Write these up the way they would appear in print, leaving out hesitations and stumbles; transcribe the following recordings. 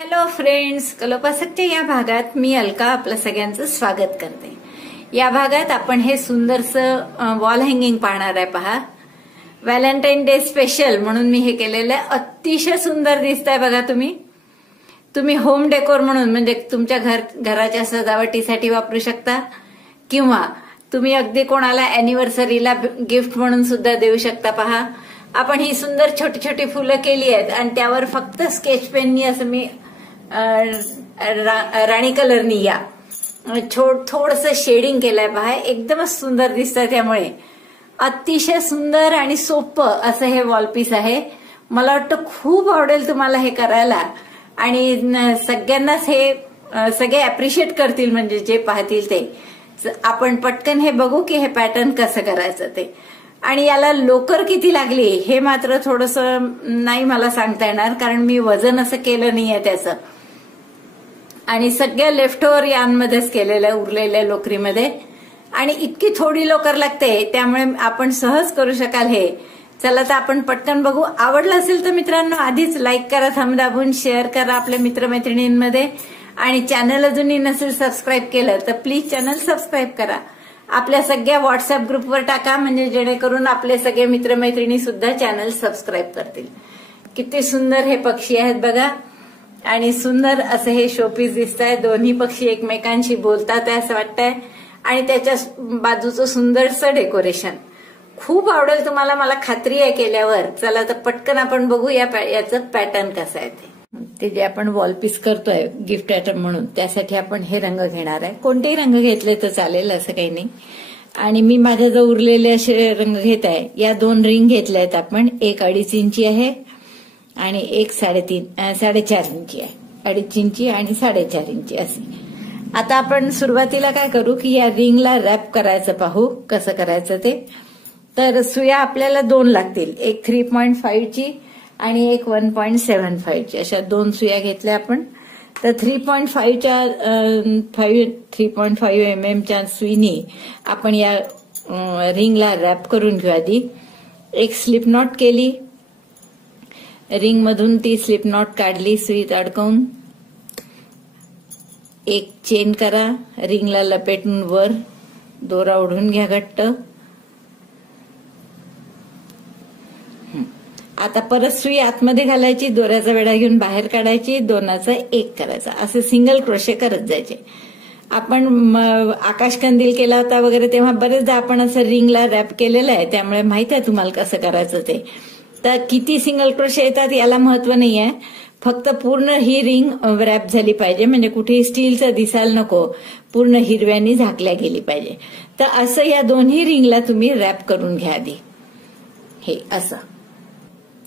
Hello friends, कलोपासकच्या या भागात मी अलका आपलं सगळ्यांचं स्वागत करते। या भागात आपण हे सुंदरसं वॉल हँगिंग पाहणार आहे। पहा, व्हॅलेंटाईन डे स्पेशल म्हणून मी हे केलेलं आहे। अतिशय सुंदर दिसतंय बघा। तुम्ही होम डेकोर म्हणून म्हणजे तुमच्या घराच्या सजावटीसाठी वापरू शकता किंवा तुम्ही अगदी कोणाला अॅनिव्हर्सरीला गिफ्ट म्हणून सुद्धा देऊ शकता। पहा, आपण ही सुंदर छोटी छोटी फुलं केली आहेत आणि त्यावर फक्त स्केच पेननी असं मी राणी कलरनी या थोडंसं शेडिंग केलंय। पहा, एकदमच सुंदर दिसतंय। त्यामुळे अतिशय सुंदर आणि सोपं असं हे वॉलपीस आहे। मला वाटतं खूप आवडेल तुम्हाला हे करायला आणि सगळ्यांनाच हे सगळे अप्रिशिएट करतील, म्हणजे जे पाहतील ते। आपण पटकन हे बघू की हे पॅटर्न कसं करायचं ते। आणि याला लोकर किती लागली हे मात्र थोडंसं नाही मला सांगता येणार, कारण मी वजन असं केलं नाहीये त्याचं। आणि सगळ्या लेफ्ट ओव्हर यांमध्येच केलेलं उरलेल्या लोकरीमध्ये, आणि इतकी थोडी लोकर लागते त्यामुळे आपण सहज करू शकाल हे। चला तर आपण पटकन बघू। आवडलं असेल तर मित्रांनो आधीच लाईक करा, थंब दाबून शेअर करा आपल्या मित्रमैत्रिणींमध्ये, आणि चॅनल अजूनही नसेल सबस्क्राईब केलं तर प्लीज चॅनल सबस्क्राईब करा। आपल्या सगळ्या व्हॉट्सअप ग्रुपवर टाका, म्हणजे जेणेकरून आपले सगळे मित्रमैत्रिणी सुद्धा चॅनल सबस्क्राईब करतील। किती सुंदर हे पक्षी आहेत बघा, आणि सुंदर असं हे शोपीस दिसत आहे। दोन्ही पक्षी एकमेकांशी बोलतात असं वाटतंय, आणि त्याच्या बाजूचं सुंदरसं डेकोरेशन खूप आवडेल तुम्हाला, मला खात्री आहे केल्यावर। चला तर पटकन आपण बघू याचं पॅटर्न कसं आहे ते जे आपण वॉलपीस करतोय गिफ्ट आयटम म्हणून, त्यासाठी आपण हे रंग घेणार आहे। कोणतेही रंग घेतले तर चालेल, असं काही नाही। आणि मी माझ्याजवळ उरलेले असे रंग घेत आहे। या 2 रिंग घेतल्या आहेत आपण, एक 2.5 इंची आहे आणि एक 4.5 इंची आहे। 2.5 इंची आणि 4.5 इंची असे। आता आपण सुरुवातीला काय करू की या रिंगला रॅप करायचं, पाहू कसं करायचं ते। तर सुया आपल्याला 2 लागतील, एक 3.5 ची आणि एक 1.75 ची, अशा 2 सुया घेतल्या आपण। तर 3.5 mm च्या सुईनी आपण या रिंगला रॅप करून घेऊ। आधी एक स्लिप नॉट केली, रिंग मधून ती स्लिप नॉट काढली सुईत अडकवून, एक चेन करा, रिंगला लपेटून वर दोरा ओढून घ्या घट्ट। आता परत सुई आतमध्ये घालायची, दोऱ्याचा वेढा घेऊन बाहेर काढायची, 2चा 1 करायचा, असे सिंगल क्रोशे करत जायचे। आपण आकाशकंदील केला होता वगैरे तेव्हा बरेचदा आपण असं रिंगला रॅप केलेलं आहे, त्यामुळे माहित आहे तुम्हाला कसं करायचं ते। तर किती सिंगल क्रोशे येतात याला महत्व नाहीये, फक्त पूर्ण ही रिंग रॅप झाली पाहिजे, म्हणजे कुठेही स्टीलचं दिसायला नको, पूर्ण हिरव्यानी झाकल्या गेली पाहिजे। तर असं या दोन्ही रिंगला तुम्ही रॅप करून घ्या आधी। हे असं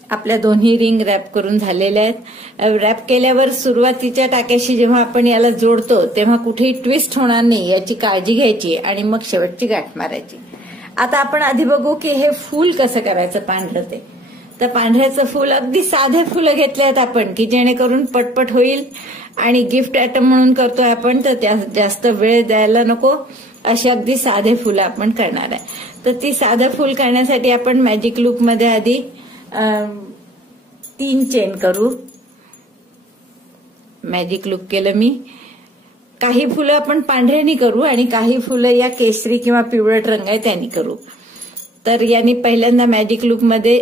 आपल्या दोन्ही रिंग रॅप करून झालेल्या आहेत। रॅप केल्यावर सुरुवातीच्या टाक्याशी जेव्हा आपण याला जोडतो तेव्हा कुठेही ट्विस्ट होणार नाही याची काळजी घ्यायची, आणि मग शेवटची गाठ मारायची। आता आपण आधी बघू की हे फूल कसं करायचं पांढरं ते। तर पांढऱ्याचं फूल अगदी साधे फुलं घेतले आहेत आपण, की जेणेकरून पटपट होईल, आणि गिफ्ट आयटम म्हणून करतोय आपण तर त्या जास्त वेळ द्यायला नको, अशी अगदी साधे फुलं आपण करणार आहे। तर ती साधं फूल करण्यासाठी आपण मॅजिक लूप मध्ये आधी 3 चेन करू। मॅजिक लूप केलं मी। काही फुलं आपण पांढऱ्यानी करू आणि काही फुलं या केशरी किंवा पिवळट रंग आहे त्यांनी करू। तर यांनी पहिल्यांदा मॅजिक लूप मध्ये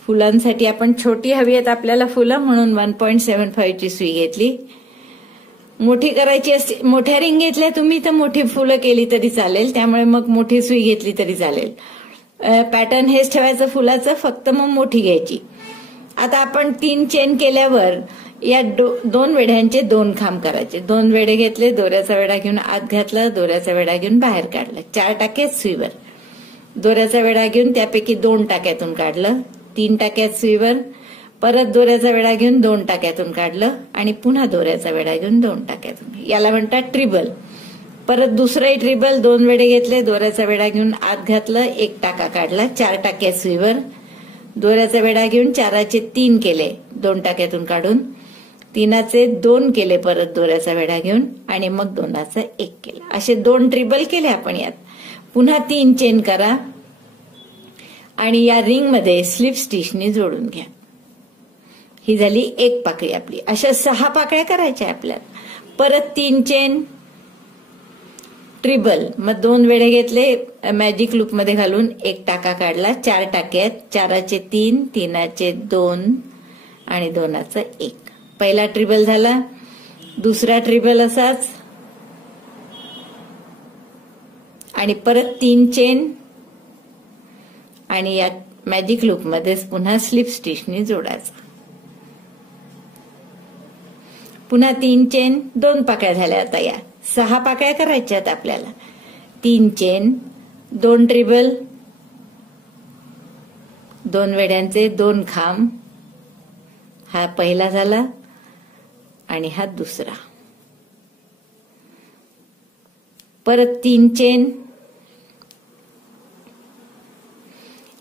फुलांसाठी आपण छोटी हवी आहेत आपल्याला फुलं, म्हणून 1.75 ची सुई घेतली। मोठी करायची असते, मोठ्या रिंग घेतल्या तुम्ही तर मोठी फुलं केली तरी चालेल, त्यामुळे मग मोठी सुई घेतली तरी चालेल। पॅटर्न हेच ठेवायचं फुलाचं, फक्त मग मोठी घ्यायची। आता आपण 3 चेन केल्यावर या 2 वेढ्यांचे 2 खांब करायचे। 2 वेढे घेतले, दोऱ्याचा वेढा घेऊन आत घातला, दोऱ्याचा वेढा घेऊन बाहेर काढला, 4 टाके सुईवर, दोऱ्याचा वेढा घेऊन त्यापैकी 2 टाक्यातून काढलं, 3 टाक्यात सुईवर, परत दोऱ्याचा वेढा घेऊन 2 टाक्यातून काढलं, आणि पुन्हा दोऱ्याचा वेढा घेऊन 2 टाक्यातून, याला म्हणतात ट्रिबल। परत दुसराही ट्रिबल, 2 वेढे घेतले, दोऱ्याचा वेढा घेऊन आत घातलं, 1 टाका काढला, 4 टाक्यात सुईवर, दोऱ्याचा वेढा घेऊन 4चे 3 केले 2 टाक्यातून काढून, 3चे 2 केले परत दोऱ्याचा वेढा घेऊन, आणि मग 2चा 1 केला। असे 2 ट्रिबल केले आपण यात। पुन्हा 3 चेन करा आणि या रिंग मध्ये स्लिप स्टिचने जोडून घ्या। ही झाली एक पाकळी आपली. अशा 6 पाकळ्या करायच्या आपल्याला. परत 3 चेन, ट्रिबल, मग 2 वेढे घेतले मॅजिक लूप मध्ये घालून 1 टाका काढला. 4 टाके आहेत. 4चे 3, 3चे 2 आणि 2चा 1. पहिला ट्रिबल झाला. दुसरा ट्रिबल असाच आणि परत 3 चेन आणि या मॅजिक लूप मध्येच पुन्हा स्लिप स्टिचने जोडायचा. पुन्हा 3 चेन, 2 पाकळ्या झाल्या. आता या 6 पाकळ्या करायच्यात आपल्याला. 3 चेन, 2 ट्रिबल, 2 वेड्यांचे 2 खांब. हा पहिला झाला आणि हा दुसरा. परत 3 चेन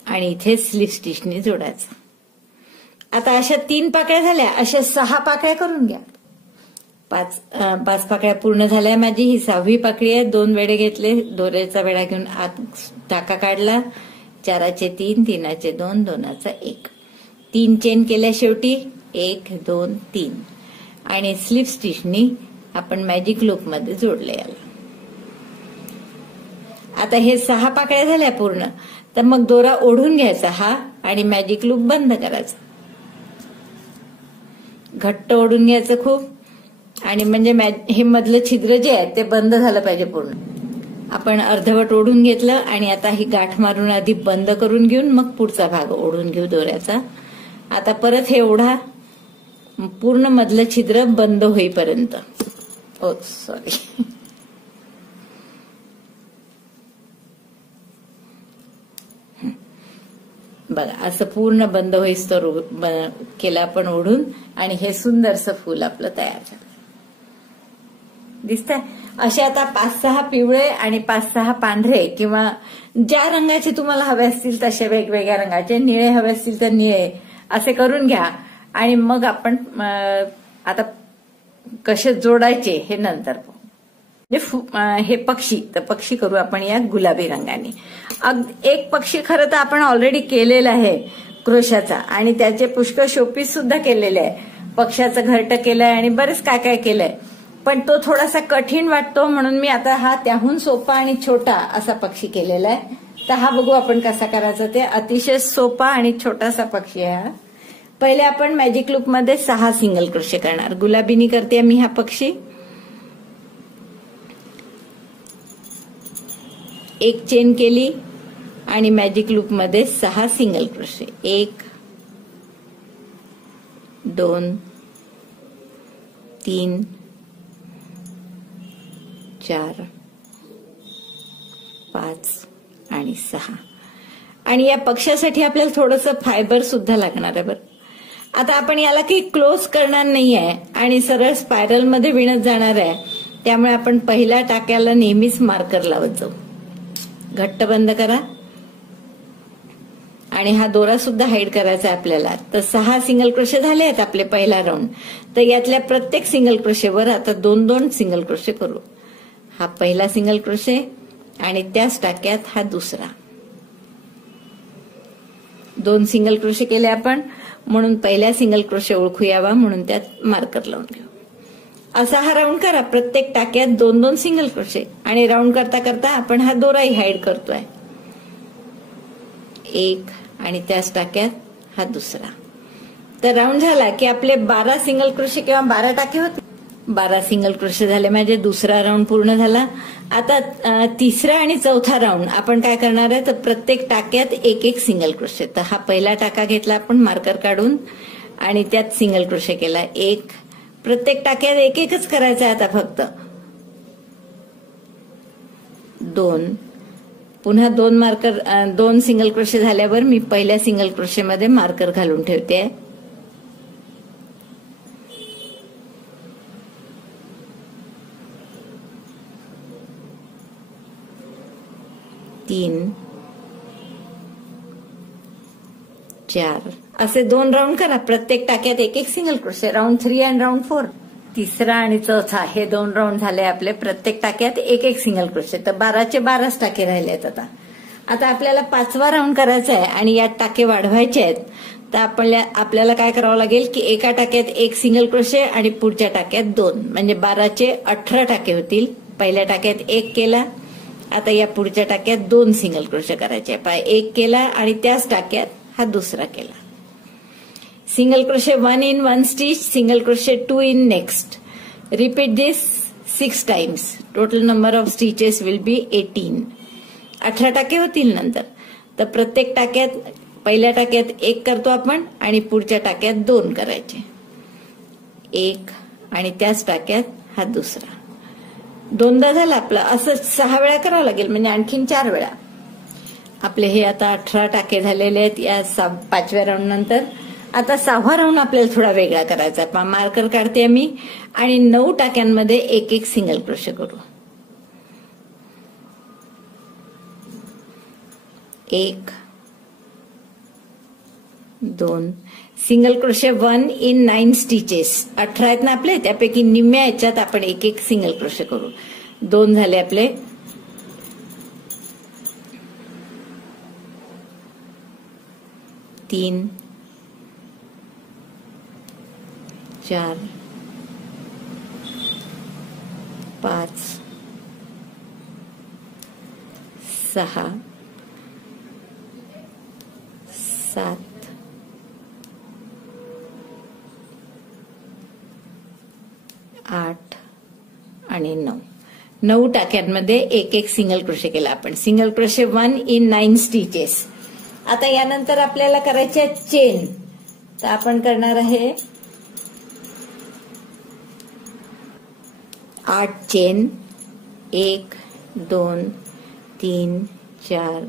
आणि इथे स्लिप स्टिचने जोडायचं. आता अशा 3 पाकळ्या झाल्या. अशा 6 पाकळ्या करून घ्या. 5 पाकळ्या पूर्ण झाल्या माझी. ही 6वी पाकळी आहे. 2 वेढे घेतले. दोऱ्याचा वेढा घेऊन आत टाका काढला. 4चे 3, 3चे 2, 2चा 1. 3 चेन केल्या शेवटी. 1, 2, 3 आणि स्लिप स्टिचनी आपण मॅजिक लूप मध्ये जोडले याला. आता हे 6 पाकळ्या झाल्या पूर्ण. तर मग दोरा ओढून घ्यायचा हा आणि मॅजिक लूप बंद करायचा. घट्ट ओढून घ्यायचं खूप आणि म्हणजे हे मधलं छिद्र जे आहे ते बंद झालं पाहिजे पूर्ण. आपण अर्धवट ओढून घेतलं आणि आता ही गाठ मारून आधी बंद करून घेऊन मग पुढचा भाग ओढून घेऊ दोऱ्याचा. आता परत हे ओढा पूर्ण मधलं छिद्र बंद होईपर्यंत. ओ सॉरी, बघा असं पूर्ण बंद होईस तर केलं आपण ओढून आणि हे सुंदरसं फूल आपलं तयार झालं. दिसतंय. असे आता 5-6 पिवळे आणि 5-6 पांढरे किंवा ज्या रंगाचे तुम्हाला हवे असतील तसे वेगवेगळ्या रंगाचे, निळे हवे असतील तर निळे असे करून घ्या. आणि मग आपण आता कसे जोडायचे हे नंतर पाहू. हे पक्षी, तर पक्षी करू आपण या गुलाबी रंगाने. एक पक्षी खरं तर आपण ऑलरेडी केलेला आहे क्रोशाचा आणि त्याचे पुष्कळ शोपीस सुद्धा केलेले आहे. पक्षाचं घरटं केलंय आणि बरेच काय काय केलंय, पण तो थोडासा कठीण वाटतो म्हणून मी आता हा त्याहून सोपा आणि छोटा असा पक्षी केलेला आहे. तर हा बघू आपण कसा करायचा ते. अतिशय सोपा आणि छोटासा पक्षी आहे हा. पहिले आपण मॅजिक लूप मध्ये 6 सिंगल क्रोशे करणार. गुलाबीनी करते मी हा पक्षी. 1 चेन केली आणि मॅजिक लूप मध्ये 6 सिंगल क्रोशे. 1, 2, 3, 4, 5 आणि 6. आणि या पक्षासाठी आपल्याला थोडंसं फायबर सुद्धा लागणार आहे बरं. आता आपण याला काही क्लोज करणार नाहीये आणि सरळ स्पायरल मध्ये विणत जाणार आहे. त्यामुळे आपण पहिल्या टाक्याला नेहमीच मार्कर लावत जाऊ. घट्ट बंद करा आणि हा दोरा सुद्धा हाईड करायचा आहे आपल्याला. तर 6 सिंगल क्रोशे झाले आहेत आपले पहिला राऊंड. तर यातल्या प्रत्येक सिंगल क्रोशेवर आता 2-2 सिंगल क्रोशे करू. हा पहिला सिंगल क्रोशे आणि त्याच टाक्यात हा दुसरा. 2 सिंगल क्रोशे केले आपण म्हणून पहिल्या सिंगल क्रोशे ओळखू यावा म्हणून त्यात मार्कर लावून घेऊ. असा हा राऊंड करा. प्रत्येक टाक्यात 2-2 सिंगल क्रोशे आणि राऊंड करता करता आपण हा दोराही हाईड करतोय. 1 आणि त्याच टाक्यात हा दुसरा. तर राऊंड झाला की आपले 12 सिंगल क्रोशे किंवा 12 टाके होते. 12 सिंगल क्रोशे झाले माझे. दुसरा राऊंड पूर्ण झाला. आता तिसरा आणि चौथा राऊंड आपण काय करणार आहे तर प्रत्येक टाक्यात 1-1 सिंगल क्रोशे. तर हा पहिला टाका घेतला आपण मार्कर काढून आणि त्यात सिंगल क्रोशे केला. 1, प्रत्येक टाक्यात 1-1च करायचं आहे आता फक्त. 2, पुन्हा 2 सिंगल क्रोशे झाल्यावर मी पहिल्या सिंगल क्रोशे मध्ये मार्कर घालून ठेवते. 3, 4 असे 2 राऊंड करा. प्रत्येक टाक्यात 1-1 सिंगल क्रोशे. राऊंड 3 आणि राऊंड 4. तिसरा आणि चौथा हे 2 राऊंड झाले आपले. प्रत्येक टाक्यात 1-1 सिंगल क्रोशे. तर 12चे 12 टाके राहिले आहेत. आता आपल्याला 5वा राऊंड करायचा आहे आणि यात टाके वाढवायचे आहेत. तर आपल्याला काय करावं लागेल की एका टाक्यात एक सिंगल क्रोशे आणि पुढच्या टाक्यात 2, म्हणजे 12चे 18 टाके होतील. पहिल्या टाक्यात एक केला, आता या पुढच्या टाक्यात 2 सिंगल क्रोशे करायचे. एक केला आणि त्याच टाक्यात हा दुसरा केला. Single crochet 1 in 1 stitch, single crochet 2 in next. Repeat this 6 times. Total number of stitches will be 18. 18 टाके होतील नंतर. तर प्रत्येक टाक्यात पहिल्या टाक्यात एक करतो आपण आणि पुढच्या टाक्यात 2 करायचे. एक आणि त्याच टाक्यात हा दुसरा. 2दा झाला आपला. असं 6 वेळा करावं लागेल, म्हणजे आणखीन 4 वेळा. आपले हे आता 18 टाके झालेले आहेत या 5व्या राऊंड नंतर. आता 6वा राऊंड आपल्याला थोडा वेगळा करायचा. मार्कर काढते मी आणि 9 टाक्यांमध्ये एक एक सिंगल क्रोशे करू. 1 2 सिंगल क्रोशे 1 in 9 stitches. 18 आहेत ना आपले, त्यापैकी निम्म्या याच्यात आपण एक एक सिंगल क्रोशे करू. 2 झाले आपले. 3 4 5 6 7 8 आणि 9 टाक्यांमध्ये एक एक सिंगल क्रोशे केला आपण. Single crochet 1 in 9 stitches. आता यानंतर आपल्याला करायचे चेन. तर आपण करणार आहे 8 चेन. 1 2 3 4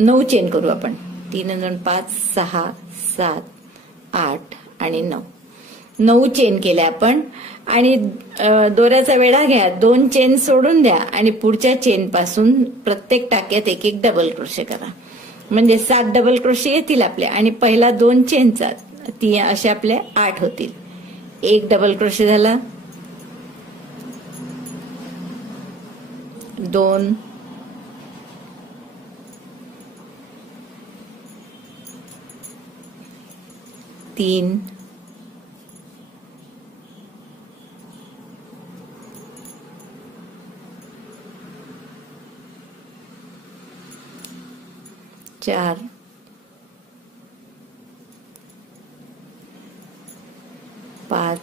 9 चेन करू आपण. 3 आणि 2 5 6 7 8 आणि 9 चेन केल्या आपण. आणि दोऱ्याचा वेढा घ्या, 2 चेन सोडून द्या आणि पुढच्या चेन पासून प्रत्येक टाक्यात एक एक डबल क्रोशे करा. म्हणजे 7 डबल क्रोशे येतील आपल्या. आणि पहिला 2 चेनचा असे आपले 8 होतील. 1 डबल क्रोशे झाला, 2 3 4 5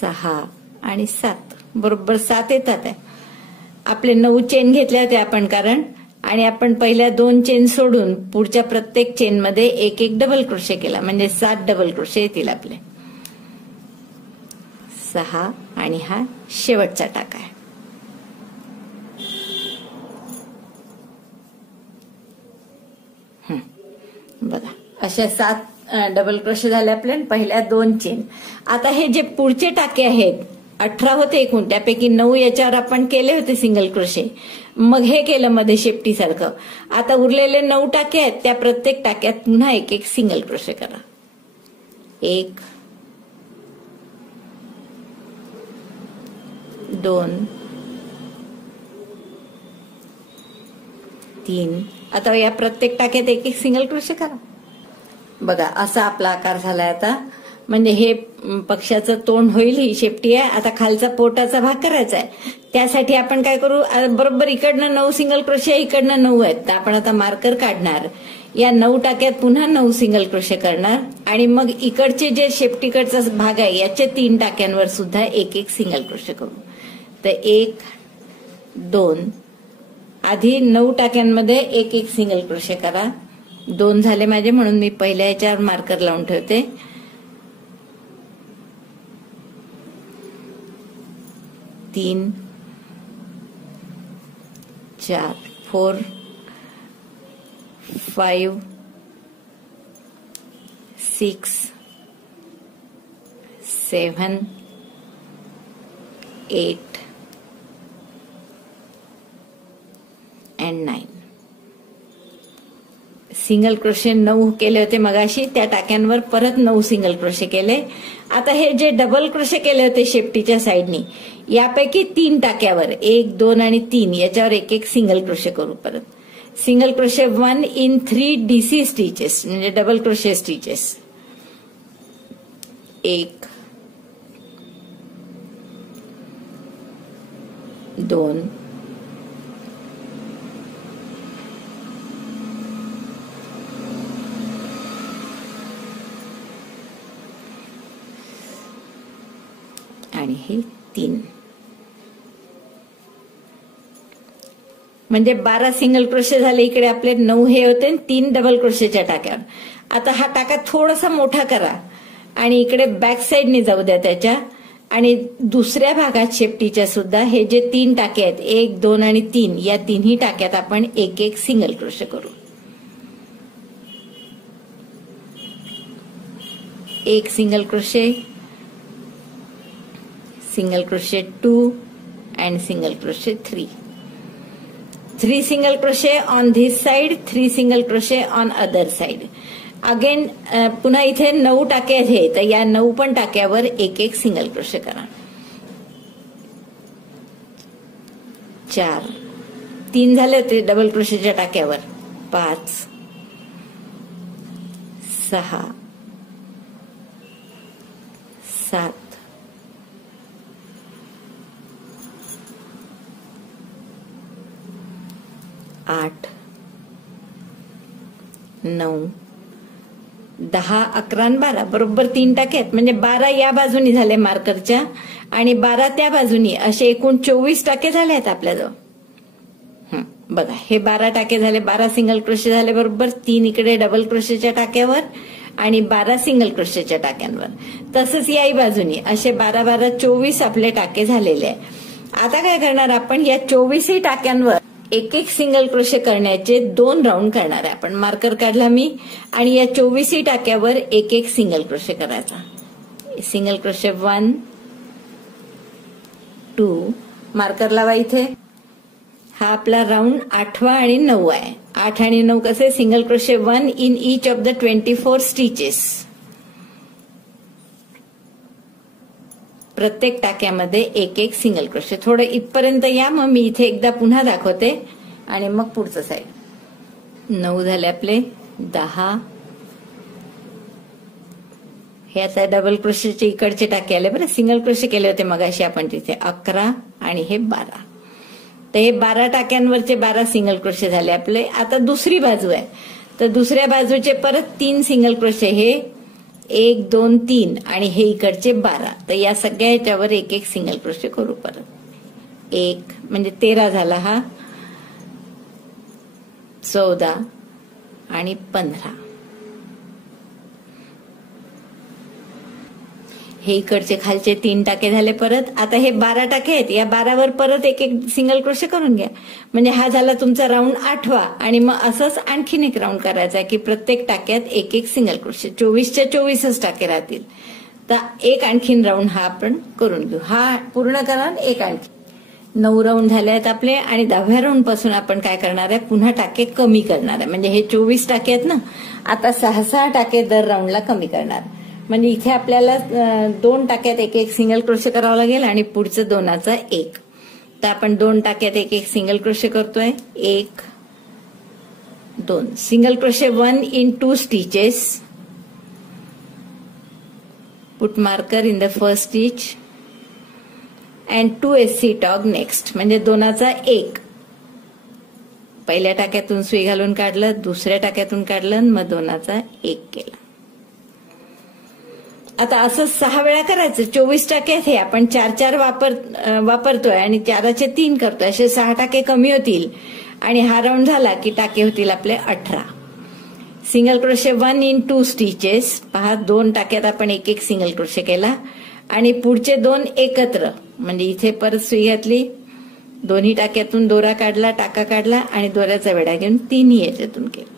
6 आणि 7. बरोबर 7 येतात. आपले 9 चेन घेतल्या होत्या आपण कारण. आणि आपण पहिल्या 2 चेन सोडून पुढच्या प्रत्येक चेन मध्ये एक एक डबल क्रोशे केला, म्हणजे 7 डबल क्रोशे येतील आपले. 6 आणि हा शेवटचा टाका आहे. बघा अशा 7 डबल क्रोशे झाले आपल्या पहिल्या 2 चेन. आता हे जे पुढचे टाके आहेत 18 होते एकूण, त्यापैकी 9 याच्यावर आपण केले होते सिंगल क्रोशे. मग हे केलं मध्ये शेपटी सारखं. आता उरलेले 9 टाके आहेत, त्या प्रत्येक टाक्यात पुन्हा एक एक सिंगल क्रोशे करा. 1 2 3. आता या प्रत्येक टाक्यात एक एक सिंगल क्रोशे करा. बघा असा आपला आकार झालाय आता. म्हणजे हे पक्ष्याचं तोंड होईल, ही शेपटी आहे. आता खालचा पोटाचा भाग करायचा आहे. त्यासाठी आपण काय करू, बरोबर इकडनं 9 सिंगल क्रोशे, इकडनं 9 आहेत. तर आपण आता मार्कर काढणार. या 9 टाक्यात पुन्हा 9 सिंगल क्रोशे करणार आणि मग इकडचे जे शेपटीकडचा भाग आहे याच्या 3 टाक्यांवर सुद्धा एक एक सिंगल क्रोशे करू. तर 1 2 आधी 9 टाक्यांमध्ये एक एक सिंगल क्रोशे करा. 2 झाले माझे, म्हणून मी पहिल्या याच्यावर मार्कर लावून ठेवते. 3 4 4 5 6 7 8 and 9. सिंगल क्रोशे 9 केले होते मगाशी, त्या टाक्यांवर परत 9 सिंगल क्रोशे केले. आता हे जे डबल क्रोशे केले होते शेपटीच्या साईडनी, यापैकी 3 टाक्यावर 1 2 आणि 3 याच्यावर एक एक सिंगल क्रोशे करू. परत single crochet 1 in 3 DC stitches म्हणजे डबल क्रोशे स्टिचेस. 1 2 आणि हे 3 म्हणजे 12 सिंगल क्रोशे झाले. इकडे आपले 9 हे होते आणि 3 डबल क्रोशेच्या टाक्यावर. आता हा टाका थोडासा मोठा करा आणि इकडे बॅक साइडने जाऊ द्या त्याच्या. आणि दुसऱ्या भागात शेपटीच्या सुद्धा हे जे 3 टाके आहेत 1 2 आणि 3 या तिन्ही टाक्यात आपण एक एक सिंगल क्रोशे करू. 1 single crochet, single crochet 2 and single crochet 3 single crochet on this side, 3 single crochet on other side. Again पुन्हा इथे 9 टाके आहेत तर या 9 पण टाक्यावर एक एक सिंगल क्रोशे करा. 4 3 झाले होते डबल क्रोशेच्या टाक्यावर. 5 6 7 8 9 10 11 आणि 12 बरोबर 3 टाके आहेत म्हणजे 12 या बाजूनी झाले मार्करच्या आणि 12 त्या बाजूनी असे एकूण 24 टाके झाले आहेत आपल्याजवळ. बघा हे 12 टाके झाले. 12 सिंगल क्रोशे झाले बरोबर. 3 इकडे डबल क्रोशेच्या टाक्यावर आणि 12 सिंगल क्रोशेच्या टाक्यांवर. तसंच याही बाजूनी असे 12 12 24 आपले टाके झालेले आहे. आता काय करणार आपण या 24 टाक्यांवर एक एक सिंगल क्रोशे करण्याचे 2 राऊंड करणार आहे आपण. मार्कर काढला मी आणि या 24 टाक्यावर एक एक सिंगल क्रोशे करायचा. सिंगल क्रोशे 1 2 मार्कर लावा इथे. हा आपला राऊंड 8वा आणि 9 आहे. 8 आणि 9 कसे single crochet 1 in each of the 24 stitches. प्रत्येक टाक्यामध्ये एक एक सिंगल क्रोशे. थोडं इथपर्यंत या मग मी इथे एकदा पुन्हा दाखवते आणि मग पुढचं साईड. 9 झाले आपले. 10 हे आता डबल क्रोशेचे इकडचे टाके आले बरं. सिंगल क्रोशे केले होते मगाशी आपण तिथे. 11 आणि हे 12 तर हे 12 टाक्यांवरचे 12 सिंगल क्रोशे झाले आपले. आता दुसरी बाजू आहे तर दुसऱ्या बाजूचे परत 3 सिंगल क्रोशे. हे 1 2 3 आणि हे इकडचे 12 तर या सगळ्या ह्याच्यावर एक एक सिंगल क्रोशे करू परत. 1 म्हणजे 13 झाला हा. 14 आणि 15 हे इकडचे खालचे 3 टाके झाले परत. आता हे 12 टाके आहेत या 12वर परत एक एक सिंगल क्रोशे करून घ्या म्हणजे हा झाला तुमचा राऊंड 8वा. आणि मग असंच आणखीन एक राऊंड करायचा आहे की प्रत्येक टाक्यात एक एक सिंगल क्रोशे. 24च्या 24च टाके राहतील तर एक आणखीन राऊंड हा आपण करून घेऊ. हा पूर्ण करा एक आणखी. 9 राऊंड झाले आहेत आपले आणि 10व्या राऊंड पासून आपण काय करणार आहे पुन्हा टाके कमी करणार आहे. म्हणजे हे 24 टाके आहेत ना आता 6-6 टाके दर राऊंडला कमी करणार. म्हणजे इथे आपल्याला 2 टाक्यात एक एक सिंगल क्रोशे करावं लागेल आणि पुढचं 2चा 1. तर आपण 2 टाक्यात एक एक सिंगल क्रोशे करतोय. 1 2 single crochet 1 in 2 stitches. Put marker in the first stitch and 2 SC tog next म्हणजे 2चा 1. पहिल्या टाक्यातून सुई घालून काढलं, दुसऱ्या टाक्यातून काढलं, मग 2चा 1 केला. आता असं 6 वेळा करायचं. 24 टाके हे आपण 4-4 वापरतोय आणि 4चे 3 करतोय. असे 6 टाके कमी होतील आणि हा राऊंड झाला की टाके होतील आपले 18. Single crochet 1 in 2 stitches. पहा 2 टाक्यात आपण एक एक सिंगल क्रोशे केला आणि पुढचे 2 एकत्र म्हणजे इथे परत सुई घातली, दोन्ही टाक्यातून दोरा काढला, टाका काढला आणि दोऱ्याचा वेढा घेऊन 3 याच्यातून केला.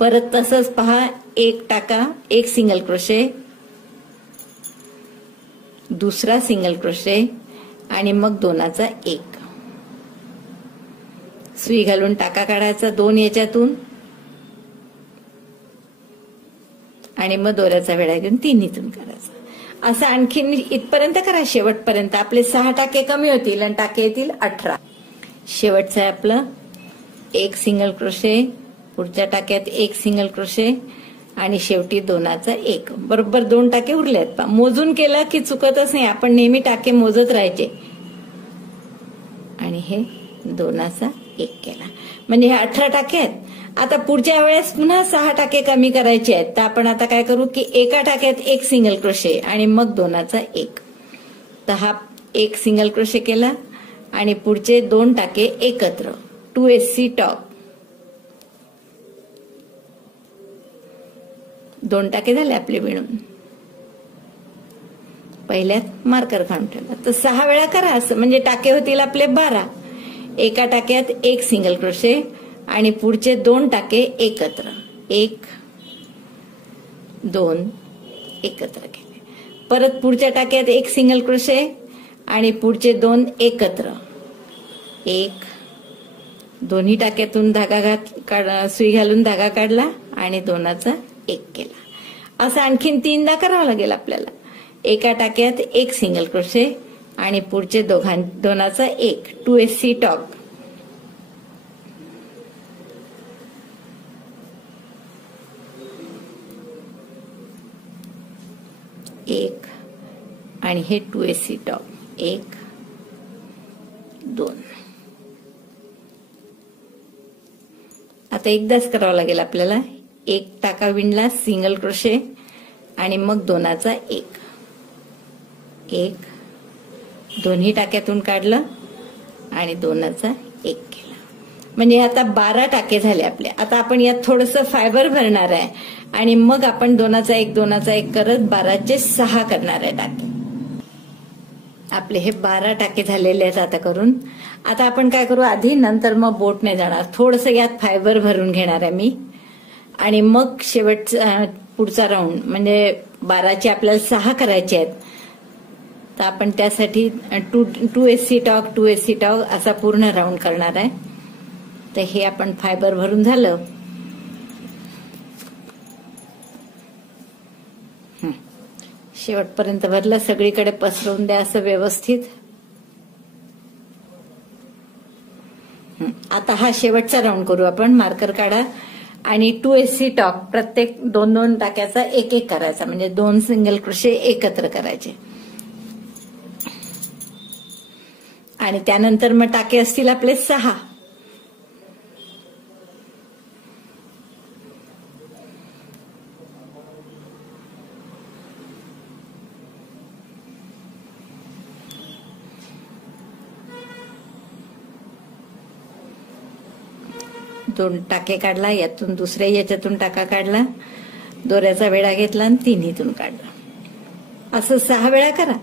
परत तसंच पहा 1 टाका, 1 सिंगल क्रोशे, दुसरा सिंगल क्रोशे आणि मग 2चा 1. सुई घालून टाका काढायचा 2 याच्यातून आणि मग दोऱ्याचा वेढा घेऊन 3 इथून करायचा. असं आणखीन इथपर्यंत करा शेवटपर्यंत. आपले 6 टाके कमी होतील आणि टाके येतील 18. शेवटचं आहे आपलं एक सिंगल क्रोशे, पुढच्या टाक्यात एक सिंगल क्रोशे आणि शेवटी दोनाचा एक. बरोबर 2 टाके उरले आहेत. मोजून केलं की चुकतच नाही, आपण नेहमी टाके मोजत राहायचे. आणि हे दोनाचा एक केला म्हणजे हे 18 टाके आहेत. आता पुढच्या वेळेस पुन्हा 6 टाके कमी करायचे आहेत. तर आपण आता काय करू की एका टाक्यात एक सिंगल क्रोशे आणि मग दोनाचा एक. तर हा एक सिंगल क्रोशे केला आणि पुढचे 2 टाके एकत्र 2SC टॉप. 2 टाके झाले आपले विणून. पहिल्यात मार्कर काढून ठेवला. तर 6 वेळा करा असं, म्हणजे टाके होतील आपले 12. एका टाक्यात एक सिंगल क्रोशे आणि पुढचे 2 टाके एकत्र 1 2 एकत्र केले. परत पुढच्या टाक्यात एक सिंगल क्रोशे आणि पुढचे 2 एकत्र 1. दोन्ही टाक्यातून सुई घालून धागा काढला आणि दोनाचा एक केला. असं आणखीन 3दा करावं लागेल आपल्याला. एका टाक्यात एक सिंगल क्रोशे आणि पुढचे दोनाचा एक 2SC टॉप. एक आणि हे 2SC टॉप 1 2. आता एकदाच करावं लागेल आपल्याला. एक टाका विणला सिंगल क्रोशे आणि मग दोनाचा एक 1. दोन्ही टाक्यातून काढलं आणि दोनाचा एक केला. म्हणजे आता 12 टाके झाले आपले. आता आपण यात थोडंसं फायबर भरणार आहे आणि मग आपण दोनाचा एक करत 12चे 6 करणार आहे टाके. आपले हे 12 टाके झालेले आहेत आता करून. आता आपण काय करू, आधी नंतर मग बोटने जाणार. थोडंसं यात फायबर भरून घेणार आहे मी आणि मग शेवटचा पुढचा राऊंड म्हणजे 12चे आपल्याला 6 करायचे आहेत. तर आपण त्यासाठी 2SC टॉक असा पूर्ण राऊंड करणार आहे. तर हे आपण फायबर भरून झालं. शेवटपर्यंत भरलं. सगळीकडे पसरवून द्या असं व्यवस्थित. आता हा शेवटचा राऊंड करू आपण. मार्कर काढा आणि 2SC टॉक प्रत्येक 2-2 टाक्याचा एक करायचा, म्हणजे 2 सिंगल क्रोशे एकत्र करायचे. आणि त्यानंतर मग टाके असतील आपले 6. दोन टाके काढला, यातून दुसऱ्या याच्यातून टाका काढला, दोऱ्याचा वेढा घेतला आणि तिन्हीतून काढला. असं 6 वेळा करा.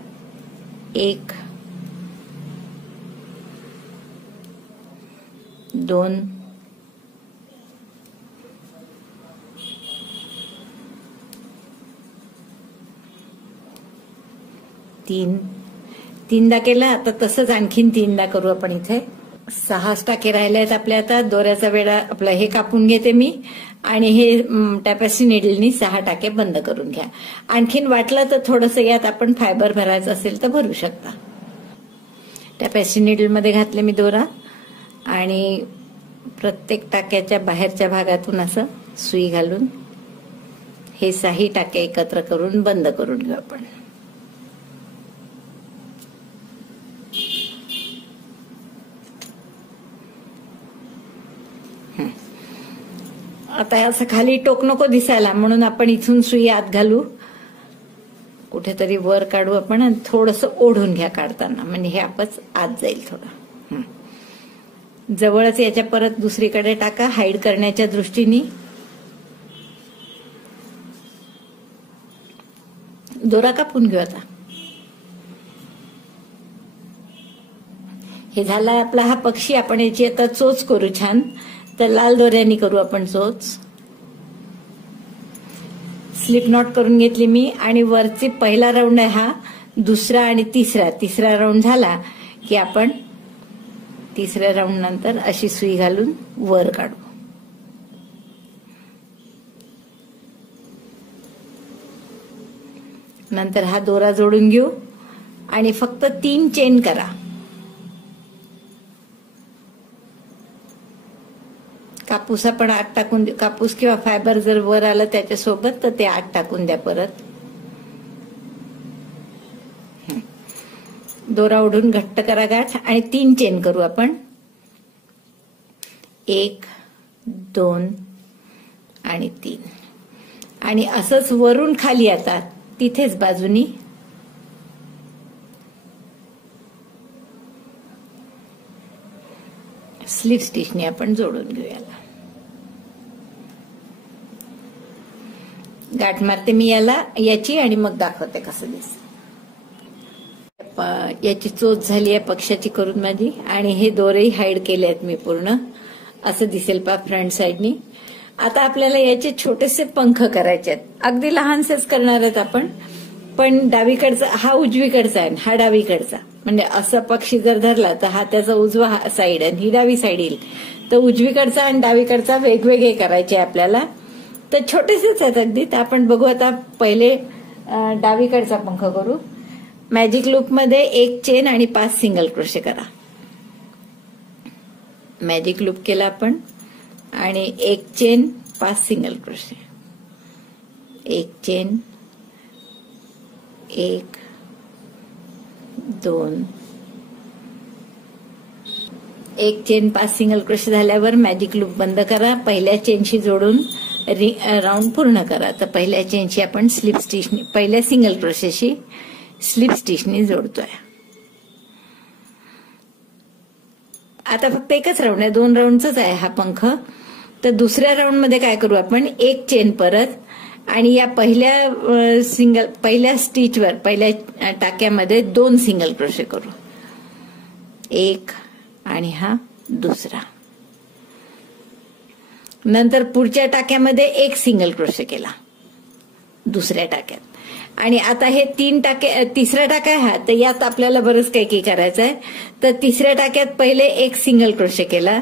1 2 3. 3दा केला. आता तसंच आणखीन 3दा करू आपण. इथे 6 टाके राहिले आहेत आपले. आता दोऱ्याचा वेढा आपला हे कापून घेते मी आणि हे टॅपेस्ट्री निडलनी 6 टाके बंद करून घ्या. आणखीन वाटलं तर थोडंसं यात आपण फायबर भरायचं असेल तर भरू शकता. टॅपेस्ट्री निडल मध्ये घातले मी दोरा आणि प्रत्येक टाक्याच्या बाहेरच्या भागातून असं सुई घालून हे 6 टाके एकत्र करून बंद करून घेऊ आपण. आता असं खाली टोक नको दिसायला म्हणून आपण इथून सुई आत घालू, कुठेतरी वर काढू आपण आणि थोडंसं ओढून घ्या काढताना, म्हणजे हे आपच आत जाईल थोडं. जवळच याच्या परत दुसरीकडे टाका हाईड करण्याच्या दृष्टीने. दोरा कापून घेऊ आता. हे झाला आपला हा पक्षी. आपण याची आता चोच करू छान. तर लाल दोऱ्याने करू आपण चोच. स्लिप नॉट करून घेतली मी आणि वरची पहिला राऊंड आहे हा, दुसरा आणि तिसरा राऊंड झाला की आपण तिसऱ्या राऊंड नंतर अशी सुई घालून वर काढू. नंतर हा दोरा जोडून घेऊ आणि फक्त 3 चेन करा. कापूस आपण आत टाकून देऊ, कापूस किंवा फायबर जर वर आलं त्याच्यासोबत तर ते आत टाकून द्या परत. दोरा ओढून घट्ट करा गाठ आणि 3 चेन करू आपण. 1 2 आणि 3 आणि असंच वरून खाली आता तिथेच बाजूनी स्लीप स्टिचने आपण जोडून घेऊया. गाठ मारते मी याची आणि मग दाखवते कसं दिसतं. याची चोच झाली आहे पक्षाची करून माझी आणि हे दोरेही हाईड केले आहेत मी पूर्ण. असं दिसेल पा फ्रंट साईडनी. आता आपल्याला याचे छोटेसे पंख करायचे आहेत. अगदी लहानसेच करणार आहेत आपण, पण डावीकडचा हा उजवीकडचा आहे, हा डावीकडचा. म्हणजे असा पक्षी जर धरला तर हा त्याचा उजवा साईड आणि ही डावी साईड येईल. तर उजवीकडचा आणि डावीकडचा वेगवेगळे करायचे आपल्याला. तर छोटेसेच आहेत अगदी. तर आपण बघू आता. पहिले डावीकडचा पंख करू. मॅजिक लूप मध्ये 1 चेन आणि 5 सिंगल क्रोशे करा. मॅजिक लूप केला आपण आणि 1 chain 5 single crochet. 1 chain 1 2 1 chain 5 single crochet झाल्यावर मॅजिक लूप बंद करा. पहिल्या चेनशी जोडून राऊंड पूर्ण करा. तर पहिल्या चेनशी आपण स्लिप स्टिचनी, पहिल्या सिंगल क्रोशेशी स्लिप स्टिचनी जोडतोय. आता फक्त एकच राऊंड आहे, 2 राऊंडचाच आहे हा पंख. तर दुसऱ्या राऊंड मध्ये काय करू आपण. 1 चेन परत आणि या पहिल्या स्टिचवर, पहिल्या टाक्यामध्ये 2 सिंगल क्रोशे करू. 1 आणि हा दुसरा. नंतर पुढच्या टाक्यामध्ये 1 सिंगल क्रोशे केला दुसऱ्या टाक्यात. आणि आता हे 3 टाके, तिसरा टाका आहे हा. तर यात आपल्याला बरंच काही करायचं आहे. तर तिसऱ्या टाक्यात पहिले 1 सिंगल क्रोशे केला,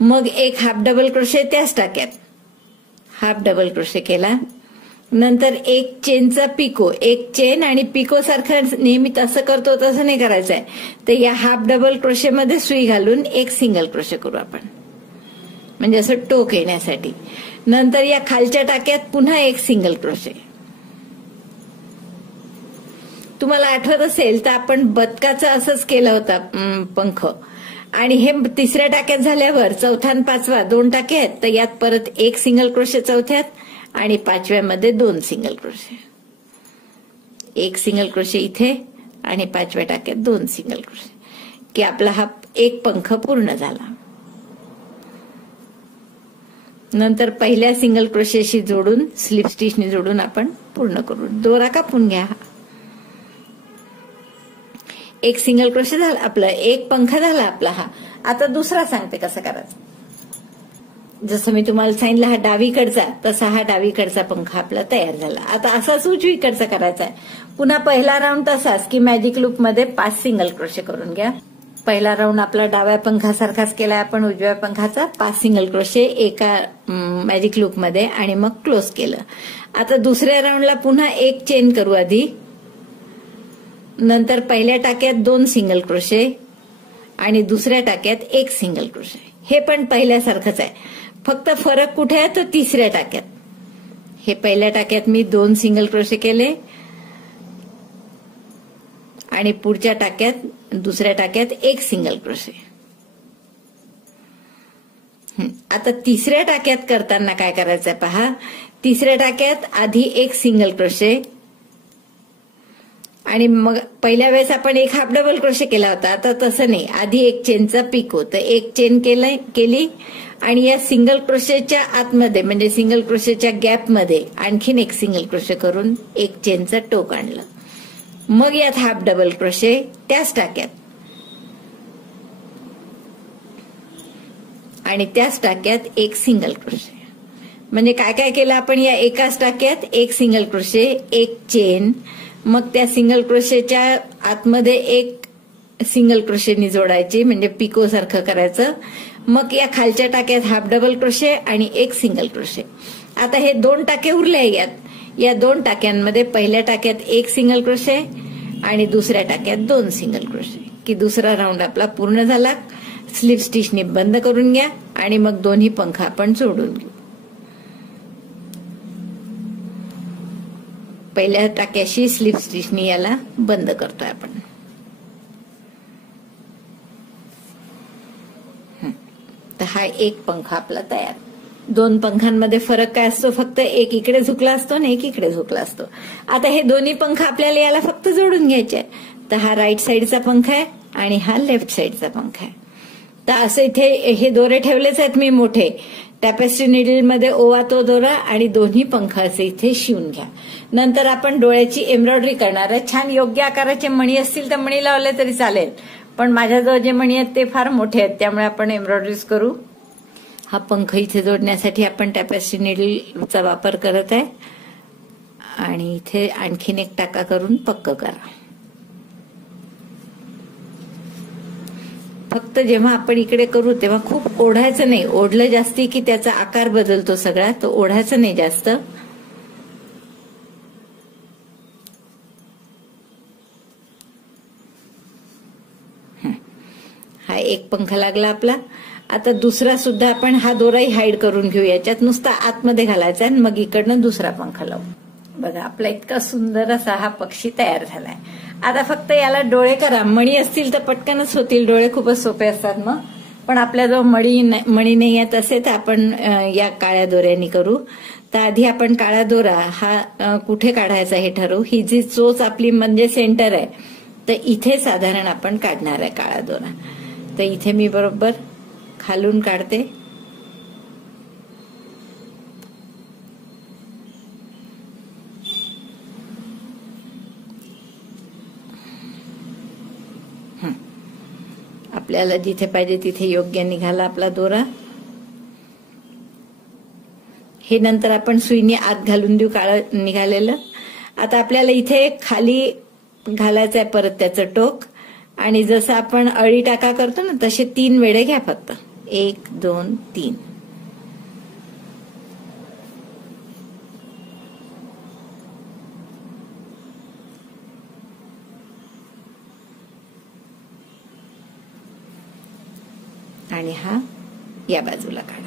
मग 1 हाफ डबल क्रोशे त्याच टाक्यात हाफ डबल क्रोशे केला. नंतर 1 चेनचा पिको, 1 चेन आणि पिको सारखं नेहमी तसं करतो तसं नाही करायचं आहे. तर या हाफ डबल क्रोशे मध्ये सुई घालून 1 सिंगल क्रोशे करू आपण, म्हणजे असं टोक येण्यासाठी. नंतर या खालच्या टाक्यात पुन्हा 1 सिंगल क्रोशे. तुम्हाला आठवत असेल तर आपण बदकाचा असंच केलं होता पंख. आणि हे तिसऱ्या टाक्यात झाल्यावर चौथा आणि पाचवा 2 टाके आहेत. तर यात परत 1 सिंगल क्रोशे चौथ्यात आणि पाचव्यामध्ये 2 सिंगल क्रोशे. 1 सिंगल क्रोशे इथे आणि पाचव्या टाक्यात 2 सिंगल क्रोशे, की आपला हा एक पंख पूर्ण झाला. नंतर पहिल्या सिंगल क्रोशेशी जोडून स्लिप स्टिचने जोडून आपण पूर्ण करू. दोरा कापून घ्या. 1 सिंगल क्रोशे झाला आपला, 1 पंख झाला आपला हा. आता दुसरा सांगते कसं करायचं. जसं मी तुम्हाला सांगितलं हा डावीकडचा, तसा हा डावीकडचा पंख आपला तयार झाला. आता असाच उजवीकडचा करायचा आहे. पुन्हा पहिला राऊंड तसाच की मॅजिक लूप मध्ये 5 सिंगल क्रोशे करून घ्या. पहिला राऊंड आपला डाव्या पंखासारखाच केलाय आपण, उजव्या पंखाचा 5 सिंगल क्रोशे एका मॅजिक लूप मध्ये आणि मग क्लोज केलं. आता दुसऱ्या राऊंडला पुन्हा 1 चेन करू आधी. नंतर पहिल्या टाक्यात 2 सिंगल क्रोशे आणि दुसऱ्या टाक्यात 1 सिंगल क्रोशे. हे पण पहिल्यासारखंच आहे, फक्त फरक कुठे आहे तर तिसऱ्या टाक्यात. हे पहिल्या टाक्यात मी 2 सिंगल क्रोशे केले आणि पुढच्या टाक्यात, दुसऱ्या टाक्यात 1 सिंगल क्रोशे. आता तिसऱ्या टाक्यात करताना काय करायचंय पहा. तिसऱ्या टाक्यात आधी 1 सिंगल क्रोशे आणि मग पहिल्या वेळेस आपण 1 हाफ डबल क्रोशे केला होता. आता तसं नाही, आधी 1 चेनचा पिको. तर 1 चेन केली आणि या सिंगल क्रोशेच्या आतमध्ये म्हणजे सिंगल क्रोशेच्या गॅपमध्ये आणखीन 1 सिंगल क्रोशे करून 1 चेनचा टोक आणलं. मग यात हाफ डबल क्रोशे त्याच टाक्यात आणि त्याच टाक्यात 1 सिंगल क्रोशे. म्हणजे काय काय केलं आपण. या एकाच टाक्यात 1 सिंगल क्रोशे, 1 चेन, मग त्या सिंगल क्रोशेच्या आतमध्ये 1 सिंगल क्रोशेनी जोडायची म्हणजे पिको सारखं करायचं. मग या खालच्या टाक्यात हाफ डबल क्रोशे आणि 1 सिंगल क्रोशे. आता हे 2 टाके उरले यात. या 2 टाक्यांमध्ये पहिल्या टाक्यात 1 सिंगल क्रोशे आणि दुसऱ्या टाक्यात 2 सिंगल क्रोशे, की दुसरा राऊंड आपला पूर्ण झाला. स्लिप स्टिचने बंद करून घ्या आणि मग दोन्ही पंख आपण जोडून घेऊ. पहिल्या टाक्याशी स्लिप स्टिचने याला बंद करतोय आपण. तर हा एक पंख आपला तयार. दोन पंखांमध्ये फरक काय असतो, फक्त एक इकडे झुकला असतो आणि एक इकडे झुकला असतो. आता हे दोन्ही पंख आपल्याला याला फक्त जोडून घ्यायचे. तर हा राईट साइडचा पंख आहे आणि हा लेफ्ट साइडचा पंख आहे. तर असं इथे हे दोरे ठेवलेच आहेत मी मोठे. टॅपेस्ट्री निडल मध्ये ओवा तो दोरा आणि दोन्ही पंख असे इथे शिवून घ्या. नंतर आपण डोळ्याची एम्ब्रॉयडरी करणार आहे. छान योग्य आकाराचे मणी असतील तर मणी लावले तरी चालेल, पण माझ्याजवळ जे मणी आहेत ते फार मोठे आहेत, त्यामुळे आपण एम्ब्रॉयडरीज करू. हा पंख इथे जोडण्यासाठी आपण टॅपेस्ट्री निडलचा वापर करत आहे आणि इथे आणखीन एक टाका करून पक्क करा. फक्त जेव्हा आपण इकडे करू तेव्हा खूप ओढायचं नाही. ओढलं जास्ती की त्याचा आकार बदलतो सगळा, तो ओढायचं नाही जास्त. हा एक पंख लागला आपला. आता दुसरा सुद्धा आपण हा दोराही हाईड करून घेऊ. याच्यात नुसता आतमध्ये घालायचा आणि मग इकडनं दुसरा पंख लावू. बघा आपला इतका सुंदर असा हा पक्षी तयार झालाय. आता फक्त याला डोळे करा. मणी असतील तर पटकनच होतील, डोळे खूपच सोपे असतात मग. पण आपल्याजवळ मणी नाही आहेत असे तर आपण या काळ्या दोऱ्यानी करू. तर आधी आपण काळा दोरा हा कुठे काढायचा हे ठरवू. ही जी चोच आपली म्हणजे सेंटर आहे, तर इथे साधारण आपण काढणार आहे काळा दोरा. तर इथे मी बरोबर खालून काढते. आपल्याला जिथे पाहिजे तिथे योग्य निघाला आपला दोरा. हे नंतर आपण सुईने आत घालून देऊ काळं निघालेलं. आता आपल्याला इथे खाली घालायचं आहे परत त्याचं टोक. आणि जसं आपण अळी टाका करतो ना तसे 3 वेढे घ्या फक्त. 1 2 3. आणि हा या बाजूला काढा.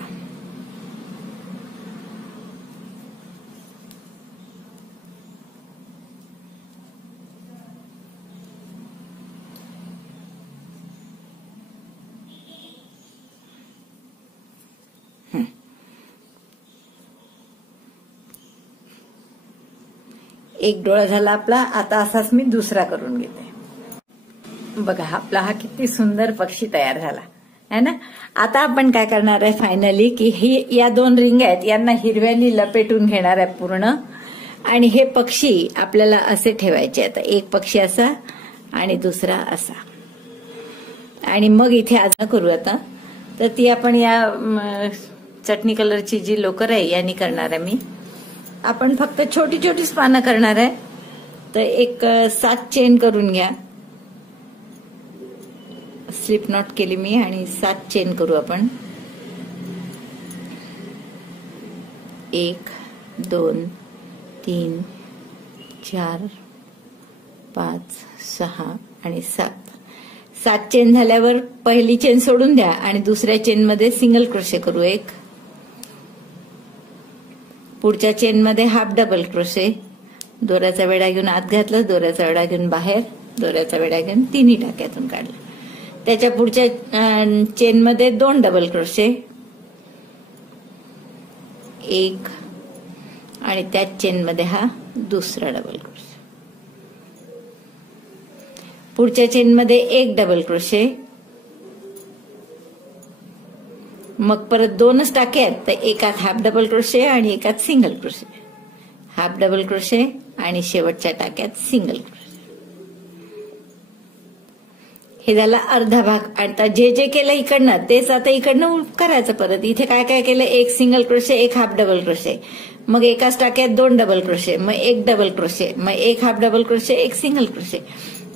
एक डोळा झाला आपला. आता असाच मी दुसरा करून घेते. बघा आपला हा किती सुंदर पक्षी तयार झाला है ना. आता आपण काय करणार आहे फायनली की ही या 2 रिंग आहेत यांना हिरव्यानी लपेटून घेणार आहे पूर्ण. आणि हे पक्षी आपल्याला असे ठेवायचे. आता एक पक्षी असा आणि दुसरा असा. आणि मग इथे आज करू आता. तर ती आपण या चटणी कलरची जी लोकर आहे यांनी करणार आहे मी. आपण फक्त छोटी छोटीच पानं करणार आहे. तर एक 7 चेन करून घ्या. स्लिप नॉट केली मी आणि 7 चेन करू आपण. 1 2 3 4 5 6 आणि 7. 7 चेन झाल्यावर पहिली चेन सोडून द्या आणि दुसऱ्या चेन मध्ये सिंगल क्रोशे करू. एक पुढच्या चेन मध्ये हाफ डबल क्रोशे. दोऱ्याचा वेढा घेऊन आत घातलं, दोऱ्याचा वेढा घेऊन बाहेर, दोऱ्याचा वेढा घेऊन 3 टाक्यातून काढला. त्याच्या पुढच्या चेन मध्ये 2 डबल क्रोशे. 1 आणि त्याच चेन मध्ये हा दुसरा डबल क्रोशे. पुढच्या चेन मध्ये 1 डबल क्रोशे. मग परत 2च टाके आहेत तर एकात हाफ डबल क्रोशे आणि एकात single crochet. Half double crochet आणि शेवटच्या टाक्यात सिंगल क्रोशे. हे झाला अर्धा भाग. आता जे केलं इकडनं तेच आता इकडनं करायचं परत. इथे काय काय केलं, 1 single crochet, 1 half double crochet, मग एकाच टाक्यात 2 डबल क्रोशे, मग 1 डबल क्रोशे, मग 1 half double crochet, 1 single crochet.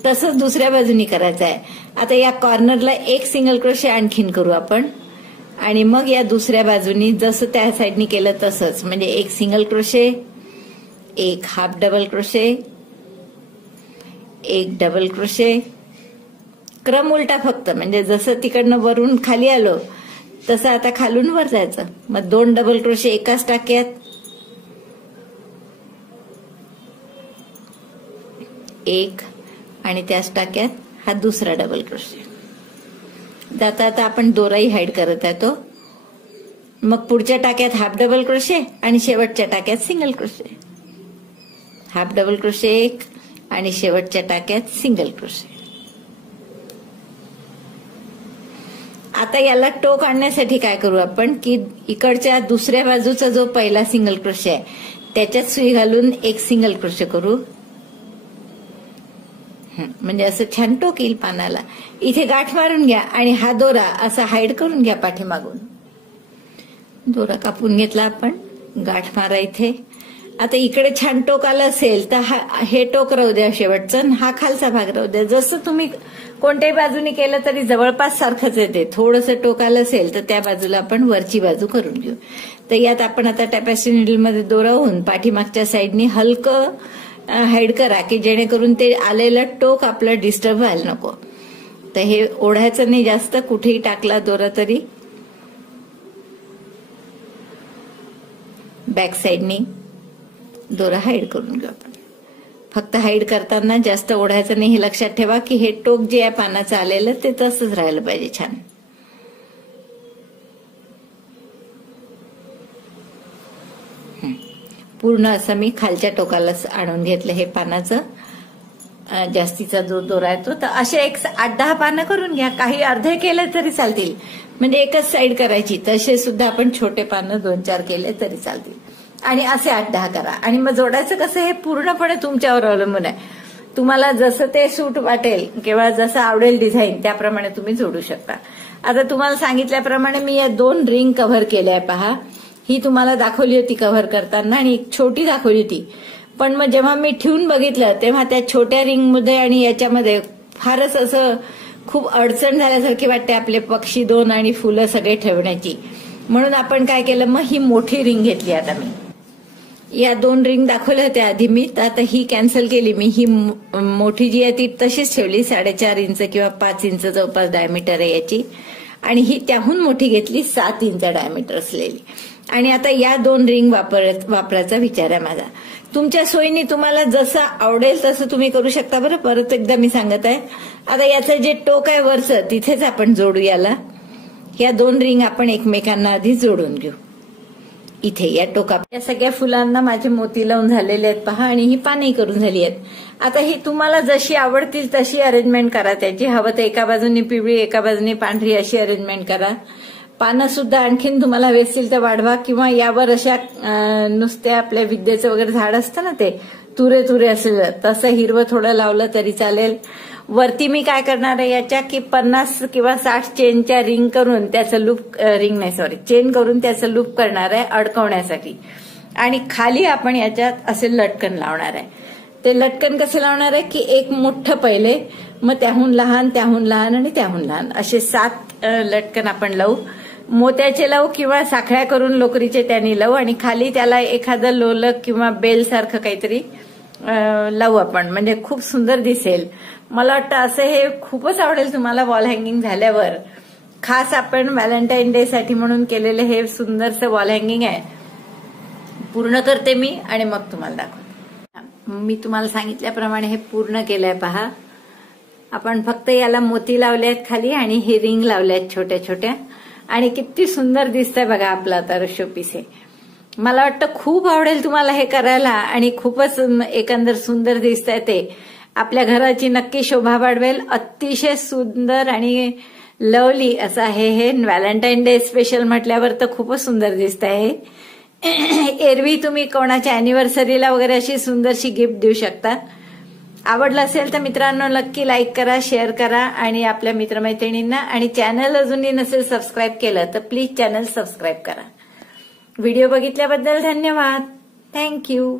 तसंच दुसऱ्या बाजूनी करायचं आहे. आता या कॉर्नरला 1 सिंगल क्रोशे आणखीन करू आपण. आणि मग या दुसऱ्या बाजूनी जसं त्या साईडनी केलं तसंच, म्हणजे 1 single crochet, 1 half double crochet, 1 double crochet क्रम उलटा फक्त, म्हणजे जसं तिकडनं वरून खाली आलो तसं आता खालून वर जायचं. मग 2 डबल क्रोशे एकाच टाक्यात, 1 आणि त्याच टाक्यात हा दुसरा डबल क्रोशे. जाता आता आपण दोराही हाईड करत आहे तो. मग पुढच्या टाक्यात हाफ डबल क्रोशे आणि शेवटच्या टाक्यात single crochet. Half double crochet 1 आणि शेवटच्या टाक्यात सिंगल क्रोशे. आता याला टोक आणण्यासाठी काय करू आपण की इकडच्या दुसऱ्या बाजूचा जो पहिला सिंगल क्रोशे आहे त्याच्यात सुई घालून एक सिंगल क्रोशे करू. म्हणजे असं छान टोक येईल पानाला. इथे गाठ मारून घ्या आणि हा दोरा असा हाईड करून घ्या पाठीमागून. दोरा कापून घेतला आपण, गाठ मारा इथे. आता इकडे छान टोक आलं असेल तर हे टोक राहू द्या शेवटचं, हा खालचा भाग राहू द्या. जसं तुम्ही कोणत्याही बाजूने केलं तरी जवळपास सारखंच येते. थोडंसं टोक आलं असेल तर त्या बाजूला आपण वरची बाजू करून घेऊ. तर यात आपण आता टॅपेस्ट्री नीडलमध्ये दोरावून पाठीमागच्या साईडनी हलकं हाईड करा की जेणेकरून ते आलेलं टोक आपलं डिस्टर्ब व्हायला नको. तर हे ओढायचं नाही जास्त, कुठेही टाकला दोरा तरी. बॅक साईडनी दोरा हाईड करून घेऊ आपण. फक्त हाईड करताना जास्त ओढायचं नाही हे लक्षात ठेवा की हे टोक जे आहे पानाचं आलेलं ते तसंच राहिलं पाहिजे छान. पूर्ण असं मी खालच्या टोकाला आणून घेतलं हे पानाचं. जास्तीचा जो दोरा आहे तो. तर असे एक 8-10 पानं करून घ्या. काही अर्धे केले तरी चालतील, म्हणजे एकच साईड करायची. तसे सुद्धा आपण छोटे पानं 2-4 केले तरी चालतील. आणि असे 8-10 करा. आणि मग जोडायचं कसं हे पूर्णपणे तुमच्यावर अवलंबून आहे. तुम्हाला जसं ते सूट वाटेल किंवा जसं आवडेल डिझाईन त्याप्रमाणे तुम्ही जोडू शकता. आता तुम्हाला सांगितल्याप्रमाणे मी या 2 रिंग कव्हर केल्या आहे पहा. ही तुम्हाला दाखवली होती कव्हर करताना आणि एक छोटी दाखवली होती. पण मग जेव्हा मी ठेवून बघितलं तेव्हा त्या छोट्या रिंगमध्ये आणि याच्यामध्ये फारच असं खूप अडचण झाल्यासारखी वाटते आपले पक्षी 2 आणि फुलं सगळे ठेवण्याची. म्हणून आपण काय केलं, मग ही मोठी रिंग घेतली. आता मी या 2 रिंग दाखवल्या होत्या आधी मी, तर आता ही कॅन्सल केली मी. ही मोठी जी आहे ती तशीच ठेवली. 4.5 इंच किंवा 5 इंच जवळपास डायमीटर आहे याची. आणि ही त्याहून मोठी घेतली 7 इंच डायमीटर असलेली. आणि आता या 2 रिंग वापरायचा विचार आहे माझा. तुमच्या सोयीने तुम्हाला जसं आवडेल तसं तुम्ही करू शकता. बरं, परत एकदा मी सांगत आहे. आता याचं जे टोक आहे वरचं तिथेच आपण जोडू याला. या 2 रिंग आपण एकमेकांना आधी जोडून घेऊ. इथे या टोका या सगळ्या फुलांना माझे मोती लावून झालेले आहेत पहा. आणि ही पानही करून झाली आहेत. आता ही तुम्हाला जशी आवडतील तशी अरेंजमेंट करा त्याची. हवं तर एका बाजूनी पिवळी एका बाजूनी पांढरी अशी अरेंजमेंट करा. पानं सुद्धा आणखीन तुम्हाला हवे असतील तर वाढवा. किंवा यावर अशा नुसत्या आपल्या विद्येचं वगैरे झाड असतं ना ते तुरे तुरे असेल तसं हिरवं थोडं लावलं तरी चालेल. वरती मी काय करणार आहे याच्या की 50 किंवा 60 चेनच्या रिंग करून त्याचं लूप चेन करून त्याचं लूप करणार आहे अडकवण्यासाठी. आणि खाली आपण याच्यात असे लटकन लावणार आहे. ते लटकन कसे लावणार आहे की एक मोठं पहिले, मग त्याहून लहान त्याहून लहान आणि त्याहून लहान असे 7 लटकन आपण लावू. मोत्याचे लावू किंवा साखळ्या करून लोकरीचे त्यांनी लावू. आणि खाली त्याला एखादं लोलक किंवा बेल सारखं काहीतरी लावू आपण. म्हणजे खूप सुंदर दिसेल. मला वाटतं असं हे खूपच आवडेल तुम्हाला वॉल हँगिंग झाल्यावर. खास आपण व्हॅलेंटाईन डे साठी म्हणून केलेलं हे सुंदरसं वॉल हँगिंग आहे. पूर्ण करते मी आणि मग तुम्हाला दाखवते. मी तुम्हाला सांगितल्याप्रमाणे हे पूर्ण केलंय पहा. आपण फक्त याला मोती लावले आहेत खाली आणि हे रिंग लावले आहेत छोट्या छोट्या. आणि किती सुंदर दिसतंय बघा आपला आता शोपीस हे. मला वाटतं खूप आवडेल तुम्हाला हे करायला आणि खूपच एकंदर सुंदर दिसतंय ते. आपल्या घराची नक्की शोभा वाढवेल. अतिशय सुंदर आणि लवली असं आहे हे. व्हॅलेंटाईन डे स्पेशल म्हटल्यावर तर खूपच सुंदर दिसत आहे. एरवी तुम्ही कोणाच्या अॅनिव्हर्सरीला वगैरे अशी सुंदरशी गिफ्ट देऊ शकता. आवडलं असेल तर मित्रांनो नक्की लाईक करा, शेअर करा आणि आपल्या मित्रमैत्रिणींना. आणि चॅनल अजूनही नसेल सबस्क्राईब केलं तर प्लीज चॅनल सबस्क्राईब करा. व्हिडिओ बघितल्याबद्दल धन्यवाद. थँक्यू.